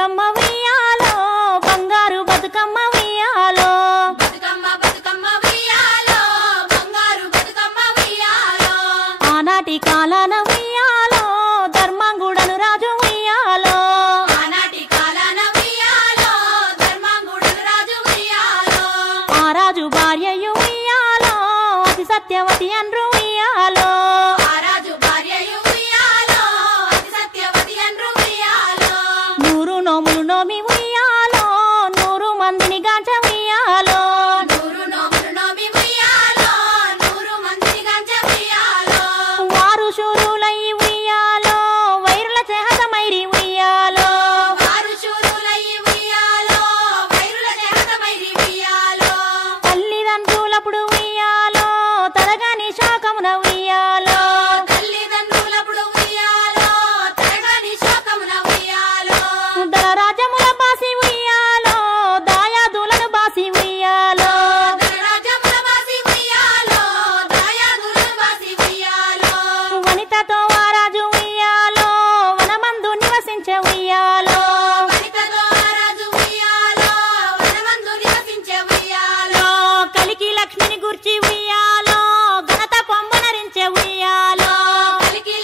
బతుకమ్మ ఉయ్యాలో బంగారు బతుకమ్మ ఉయ్యాలో బతుకమ్మ బతుకమ్మ ఉయ్యాలో బంగారు బతుకమ్మ ఉయ్యాలో ఆనాటి కాలాన ఉయ్యాలో ధర్మంగుడను రాజు ఉయ్యాలో ఆనాటి కాలాన ఉయ్యాలో ధర్మంగుడను రాజు ఉయ్యాలో ఆ రాజు భార్యయు ఉయ్యాలో అతి సత్యవతి అండ్రు ఉయ్యాలో ఆ రాజు భార్యయు ఉయ్యాలో అతి సత్యవతి అండ్రు ఉయ్యాలో 100 నోములు నోమి ఉయ్యాలో 100 మందిని గాంచ ఉయ్యాలో 100 నోములు నోమి ఉయ్యాలో 100 మందిని గంజ ఉయ్యాలో వారు శూరులై ఉయ్యాలో వైరుల చేహతమైరి ఉయ్యాలో వారు శూరులై ఉయ్యాలో వైరుల చేహతమైరి ఉయ్యాలో తల్లిదండ్రులప్పుడు ఉయ్యాలో తరగని శాకమున ఉయ్యాలో తల్లిదండ్రులప్పుడు ఉయ్యాలో తరగని శోకమున ఉయ్యాలో దళ రాజ్యముల బాసి ఉయ్యాలో దాయాదులను బాసి ఉయ్యాలో ధనరాజముల బాసి ఉయ్యాలో దాయాదుల బాసి ఉయ్యాలో వనితతో ఆ రాజు ఉయ్యాలో వనమందు నివసించే ఉయ్యాలో వనితతో ఆ రాజు ఉయ్యాలో వనమందు నివసించే ఉయ్యాలో కలికి లక్ష్మిని గుర్చి ఉయ్యాలో ఘనత పొమ్మనరించే ఉయ్యాలో కలికి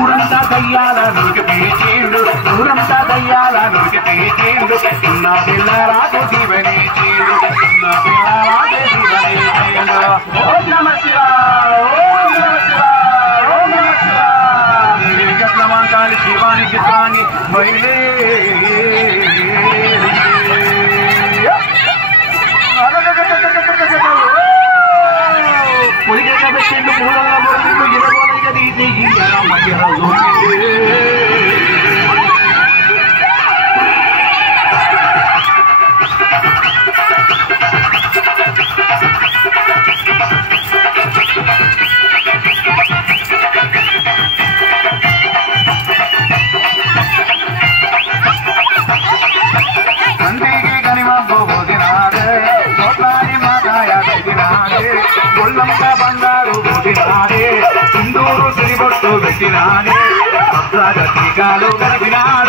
ఊరంతా దయ్యాల నూకి పీచిండు ఊరంతా దయ్యాల నూకి పీచిండు చిన్న పిల్ల రాజు జీవని చీడు చిన్న పిల్ల రాజు జీవని చీడు ఓం నమ శివాయ ఓం నమ శివాయ ఓం నమ శివాయ గట్లమాంకాలి శివానికి స్వామి బయలే పెట్టిండు పూలల్లో మొదలు ఇరవై తీసి మధ్య తండ్రికి కనిమబ్బు పోదినాడే గోపాలి మాతాయ పెట్టినాడే గొల్లంత బంగారు పోదినాడే సింధూరు తిరిగొట్టు పెట్టినాడే టీకాలు కలిపినాడు